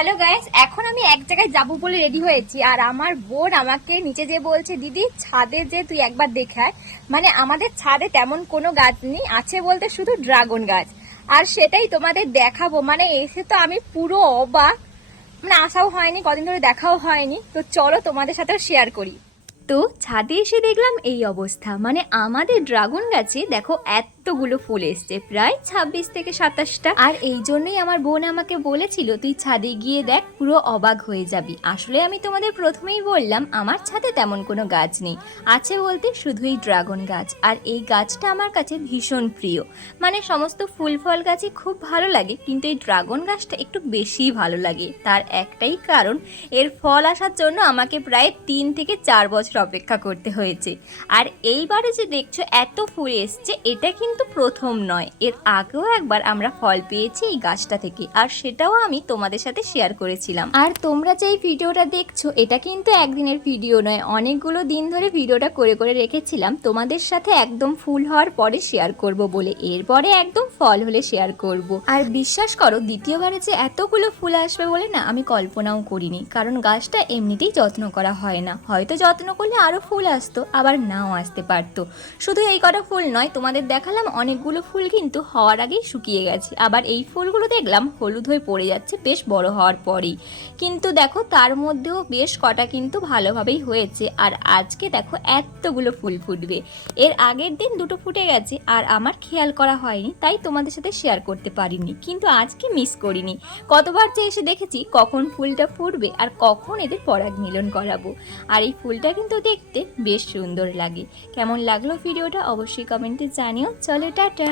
Hello guys, এখন আমি এক জায়গায় যাবো বলে রেডি হয়েছি। আর আমার বোন আমাকে নিচে যেয়ে বলছে, দিদি ছাদে যে তুই একবার দেখায়। মানে আমাদের ছাদে তেমন কোনো গাছ নেই, আছে বলতে শুধু ড্রাগন গাছ। আর সেটাই তোমাদের দেখাবো। মানে এসে তো আমি পুরো অবাক, মানে আশাও হয়নি, কদিন ধরে দেখাও হয়নি। তো চলো তোমাদের সাথে শেয়ার করি। তো ছাদে এসে দেখলাম এই অবস্থা। মানে আমাদের ড্রাগন গাছে দেখো এতগুলো ফুল এসছে, প্রায় 26 থেকে 27টা। আর এই জন্যই আমার বোন আমাকে বলেছিল তুই ছাদে গিয়ে দেখ, পুরো অবাক হয়ে যাবি। আসলে আমি তোমাদের প্রথমেই বললাম আমার ছাদে তেমন কোনো গাছ নেই, আছে বলতে শুধুই ড্রাগন গাছ। আর এই গাছটা আমার কাছে ভীষণ প্রিয়। মানে সমস্ত ফুল ফল গাছই খুব ভালো লাগে, কিন্তু এই ড্রাগন গাছটা একটু বেশিই ভালো লাগে। তার একটাই কারণ, এর ফল আসার জন্য আমাকে প্রায় 3 থেকে 4 বছর অপেক্ষা করতে হয়েছে। আর এইবারে যে দেখছো এত ফুল এসছে, এটা কিন্তু প্রথম নয়, এর আগেও একবার আমরা ফল পেয়েছি এই গাছটা থেকে, আর সেটাও আমি তোমাদের সাথে শেয়ার করেছিলাম। আর তোমরা যে এই ভিডিওটা দেখছো, এটা কিন্তু একদিনের ভিডিও নয়, অনেকগুলো দিন ধরে ভিডিওটা করে করে রেখেছিলাম তোমাদের সাথে একদম ফুল হওয়ার পরে শেয়ার করব বলে। এরপরে একদম ফল হলে শেয়ার করব। আর বিশ্বাস করো, দ্বিতীয়বারে যে এতগুলো ফুল আসবে বলে না আমি কল্পনাও করিনি, কারণ গাছটা এমনিতেই যত্ন করা হয় না। হয়তো যত্ন করলে আরো ফুল আসতো, আবার নাও আসতে পারতো। শুধু এই কটা ফুল নয়, তোমাদের দেখালাম অনেকগুলো ফুল কিন্তু হওয়ার আগেই শুকিয়ে গেছে। আবার এই ফুলগুলো দেখলাম হলুদ হয়ে পড়ে যাচ্ছে বেশ বড় হওয়ার পরেই। কিন্তু দেখো তার মধ্যেও বেশ কটা কিন্তু ভালোভাবেই হয়েছে। আর আজকে দেখো এতগুলো ফুল ফুটবে। এর আগের দিন দুটো ফুটে গেছে, আর আমার খেয়াল করা হয়নি, তাই তোমাদের সাথে শেয়ার করতে পারিনি। কিন্তু আজকে মিস করিনি। কতবার যে এসে দেখেছি কখন ফুলটা ফুটবে আর কখন এদের পরাগ মিলন করাবো। আর এই ফুলটা কিন্তু দেখতে বেশ সুন্দর লাগে। কেমন লাগলো ভিডিওটা অবশ্যই কমেন্টে জানিও। চলো টাটা।